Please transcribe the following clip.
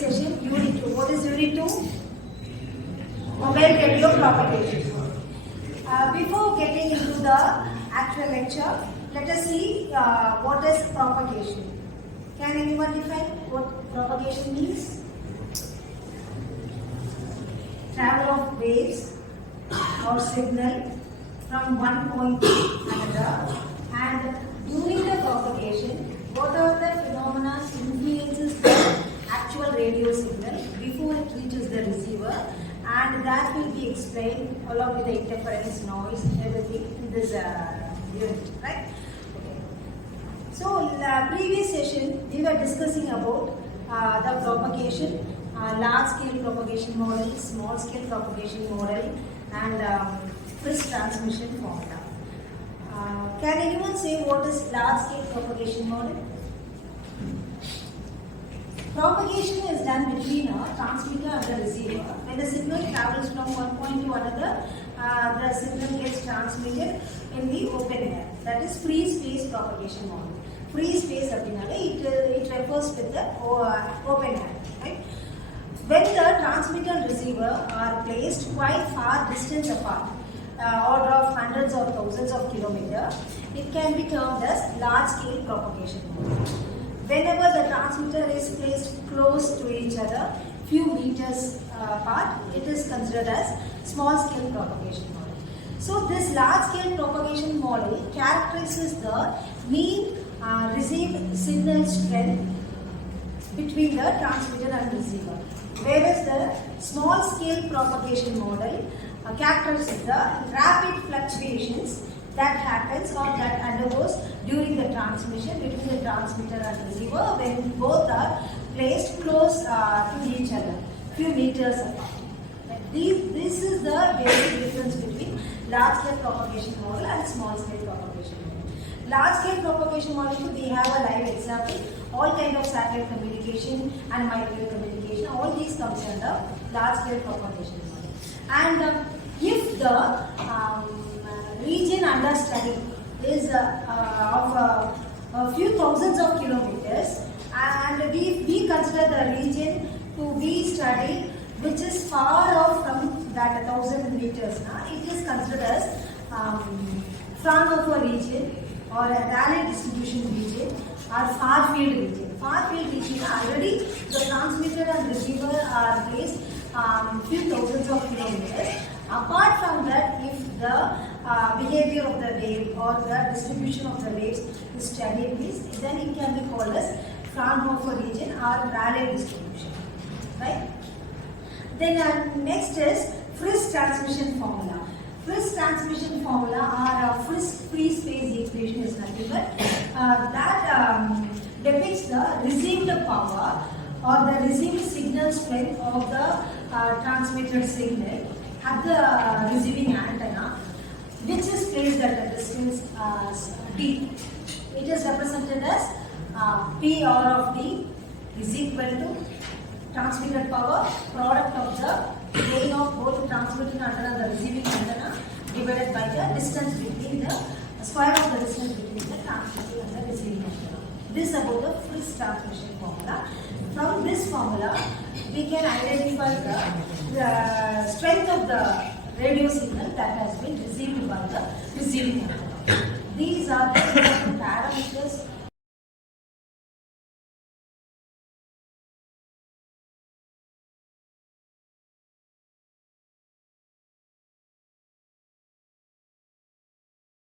session, Unit 2. What is Unit 2? Mobile radio propagation. Before getting into the actual lecture, let us see what is propagation. Can anyone define what propagation means? Travel of waves or signal from one point to another, and during the propagation, what are the phenomena influences the actual radio signal before it reaches the receiver, and that will be explained along with the interference, noise, everything in this unit, right? Okay. So in the previous session we were discussing about the propagation, large scale propagation model, small scale propagation model, and Friis transmission formula. Can anyone say what is large scale propagation model? Propagation is done between a transmitter and the receiver. When the signal travels from one point to another, the signal gets transmitted in the open air. That is free space propagation model. Free space it refers with the open air. Right? When the transmitter and receiver are placed quite far distance apart, order of hundreds or thousands of kilometers, it can be termed as large scale propagation model. Whenever the transmitter is placed close to each other, few meters apart, it is considered as small scale propagation model. So this large scale propagation model characterizes the mean received signal strength between the transmitter and receiver, whereas the small scale propagation model characterizes the rapid fluctuations that happens or that undergoes during the transmission between the transmitter and receiver when both are placed close to each other, few meters apart. This is the basic difference between large scale propagation model and small scale propagation model. Large scale propagation model, we have a live example. All kind of satellite communication and microwave communication, all these comes under large scale propagation model. And if the region under study is of a few thousands of kilometers, and we consider the region to be studied which is far off from that 1,000 meters, it is considered as Fraunhofer region or a Rayleigh distribution region or far field region. Far field region already the transmitter and receiver are placed few thousands of kilometers. Apart from that, if the behavior of the wave or the distribution of the waves is studied, then it can be called as Fraunhofer region or Rayleigh distribution, right? Then next is Friis transmission formula. Friis transmission formula or Friis free space equation is nothing but that depicts the received power or the received signal strength of the transmitted signal at the receiving antenna, which is placed at a distance d. It is represented as P R of d is equal to transmitted power product of the gain of both the transmitting antenna and the receiving antenna divided by the distance between the square of the distance between the transmitting and the receiving antenna. This is about the Friis transmission formula. From this formula, we can identify the strength of the radio signal that has been received by the receiving antenna. These are the important parameters